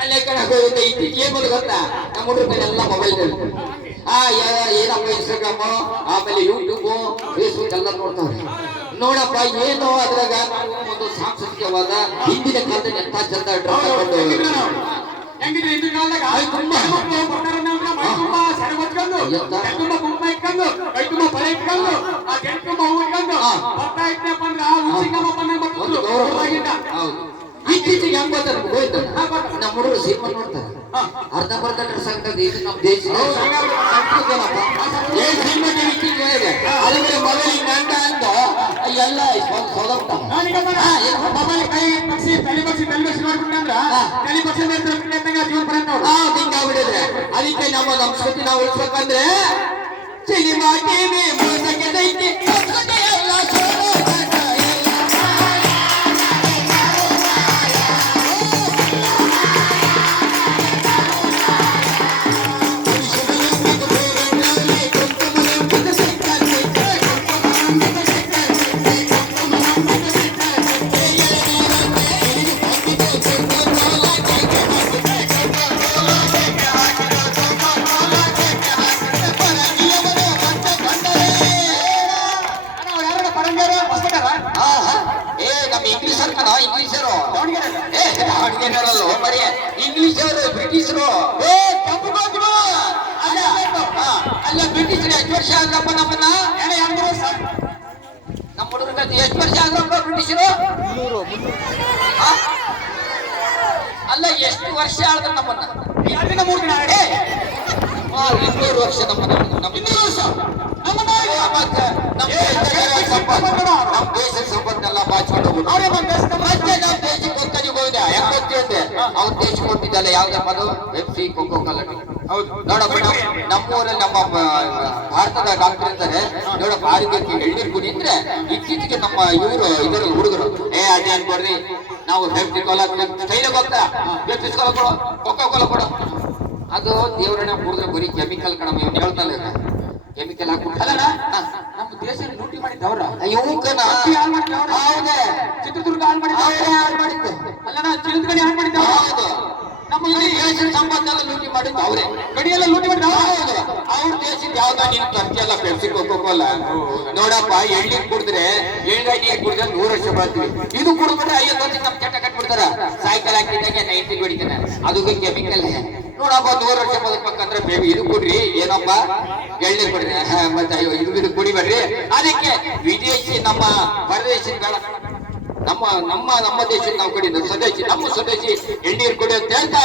ಅಲ್ಲೇ ಕಡೆ ಹೋಗುತ್ತೆ ಏನ್ ಗೊತ್ತಾ ನಮ್ಮ ಹುಡುಗರ ಕಡೆ ಎಲ್ಲ ಮೊಬೈಲ್ ಏನಪ್ಪ ಇನ್ಸ್ಟಾಗ್ರಾಮು ಆಮೇಲೆ ಯೂಟ್ಯೂಬು ಫೇಸ್ಬುಕ್ ಎಲ್ಲ ನೋಡ್ತಾವ್ರೆ. ನೋಡಪ್ಪ ಏನು ಅದ್ರಾಗ ಒಂದು ಸಾಂಸ್ಕೃತಿಕವಾದ ಹಿಂದಿನ ಕಾಲದಲ್ಲಿ ಎಂತ ಚಂದ ಡ್ರೆಸ್ ಇತ್ತೀಚೆಗೆ ಹೆಂಗ್ ಗೊತ್ತ ಹೋಯ್ತು ನಮ್ಮ ಹುಡುಗರು ಸಿನಿಮಾ ನೋಡ್ತಾರೆ ಅರ್ಧ ಬರ್ಧ ಡ್ರೆಸ್ ಆಗ್ತದೆ. ಇದು ನಮ್ಮ ದೇಶ ಅದಕ್ಕೆ ಮೊಬೈಲ್ ಗಂಟ ಅಂತ ಎಲ್ಲ ಮೊಬೈಲ್ ಕೈ ಪಕ್ಷಿ ತಲೆ ಪಕ್ಷಿ ಮಾಡ್ಕೊಂಡ್ರ ತಲೆ ಪಕ್ಷಿ ಹಿಂಗಾಗ್ಬಿಟ್ಟಿದ್ರೆ ಅದಕ್ಕೆ ನಮ್ಮ ಸಂಸ್ಕೃತಿ ನಾವು ಉಳಿಸ್ಬೇಕಂದ್ರೆ ಸಿನಿಮಾ ಟಿವಿ ಇಂಗ್ಲಿಷರು ಬ್ರಿಟಿಷರು ಅಲ್ಲ ಬ್ರಿಟಿಷರು ಎಷ್ಟು ವರ್ಷ ಆದ್ರಪ್ಪ ನಮ್ಮನ್ನ ನಮ್ಮ ಹುಡುಗರ ಎಷ್ಟು ವರ್ಷ ಆದ್ರಪ್ಪ ಬ್ರಿಟಿಷರು ಅಲ್ಲ ಎಷ್ಟು ವರ್ಷ ಆಳಿದ್ರು ನಮ್ಮನ್ನ 200 ವರ್ಷ ನಮ್ಮನ್ನ 200 ವರ್ಷ ನಮ್ಮ ದೇಶದ ಸಂಪತ್ನೆಲ್ಲ ಬಾಚ್ಕೊಂಡು ನಮ್ಮ ದೇಶಕ್ಕೆ ಕೊಡ್ತಾನೆ ಹೋಗಿದೆ ಯಾಕೆ ಗೊತ್ತಿದೆ ಅವ್ರ ದೇಶಕ್ಕೆ ಕೊಟ್ಟಿದ್ದಲ್ಲ ಯಾವ್ದಪ್ಪ ಅದು ಪೆಪ್ಸಿ ಕೋಕೋ ಕೋಲಾ. ಹೌದು ನೋಡಪ್ಪ ನಮ್ಮೂರಲ್ಲಿ ನಮ್ಮ ಭಾರತದ ಡಾಕ್ಟರ್ ಇರ್ತಾರೆ ನೋಡಪ್ಪ ಆರೋಗ್ಯಕ್ಕೆ ಎಳ್ನೀರು ಕುಡಿ ಅಂದ್ರೆ ಇತ್ತೀಚೆಗೆ ನಮ್ಮ ಇವರು ಇದರ ಹುಡುಗರು ಅದೇ ಅನ್ಕೊಡ್ರಿ ನಾವು ಪೆಪ್ಸಿ ಕೋಲಾ ಸ್ಟೈಲಾಗ ಹೋಗ್ತಾ ಪೆಪ್ಸಿ ಕೋಲಾ ಕೊಡು ಕೋಕೋ ಕೋಲಾ ಕೊಡು ಅದು ದೇವರನ್ನ ಕುಡಿದ್ರೆ ಬರೀ ಕೆಮಿಕಲ್ ಕಣಮ್ಮ ಇವ್ನು ಹೇಳ್ತಲ್ಲ ಕೆಮಿಕಲ್ ಹಾಕ್ಬಿಟ್ಟಲ್ಲ ನಮ್ಮ ದೇಶ ಲೂಟಿ ಮಾಡಿದ್ದವ್ರ ಹೌದೇ ಚಿತ್ರದುರ್ಗ ಹಾಳು ಮಾಡಿದ್ದು ಅಲ್ಲ ಚಿತ್ರದುರ್ಗ ಹಾಳು ಮಾಡಿದ್ದ ನಮ್ಮ ದೇಶದ ಸಂಪತ್ತೆಲ್ಲ ಲೂಟಿ ಮಾಡಿದ್ದು ಅವರೇ ಗಡಿಯೆಲ್ಲ ಲೂಟಿ ಮಾಡಿದ ಅವ್ರ ದೇಶದ ಯಾವ್ದ ನೀನು ತರ್ತಿಯಲ್ಲ ಪೆಪ್ಸಿ ಕೋಕೋ ಕೋಲಾ ನೋಡಪ್ಪ ಎಳ್ನೀರು ಕುಡಿದ್ರೆ ಎಳ್ಗಾಯಿ ನೀರು ಕುಡಿದ್ರೆ 100 ವರ್ಷ ಬರ್ತೀವಿ ಇದು ಕುಡಿದ್ಬಿಟ್ರೆ 50 ವರ್ಷ ನಮ್ಮ ಚಟ ಕಟ್ಬಿಡ್ತಾರ ಸಾಯಂಕಾಲ ಹಾಕಿದಾಗ 90 ಹೊಡಿತಾನೆ ಅದು ಕೆಮಿಕಲ್ ನೋಡಪ್ಪ 100 ವರ್ಷ ಬದುಕಬೇಕಂದ್ರೆ ಬೇಬಿ ಇದು ಕೊಡ್ರಿ ಏನಪ್ಪ ಎಳ್ನೀರು ಕೊಡ್ರಿ ಮತ್ತೆ ಅಯ್ಯೋ ಇದು ಕುಡಿಬೇಡ್ರಿ ಅದಕ್ಕೆ ವಿದೇಶಿ ನಮ್ಮ ಪರದೇಶಿಗಳ ನಮ್ಮ ದೇಶದ ನಾವು ಕಡೆ ಸ್ವದೇಶಿ ನಮ್ಮ ಸ್ವದೇಶಿ ಎಳ್ನೀರು ಕೊಡಿ ಅಂತ ಹೇಳ್ತಾ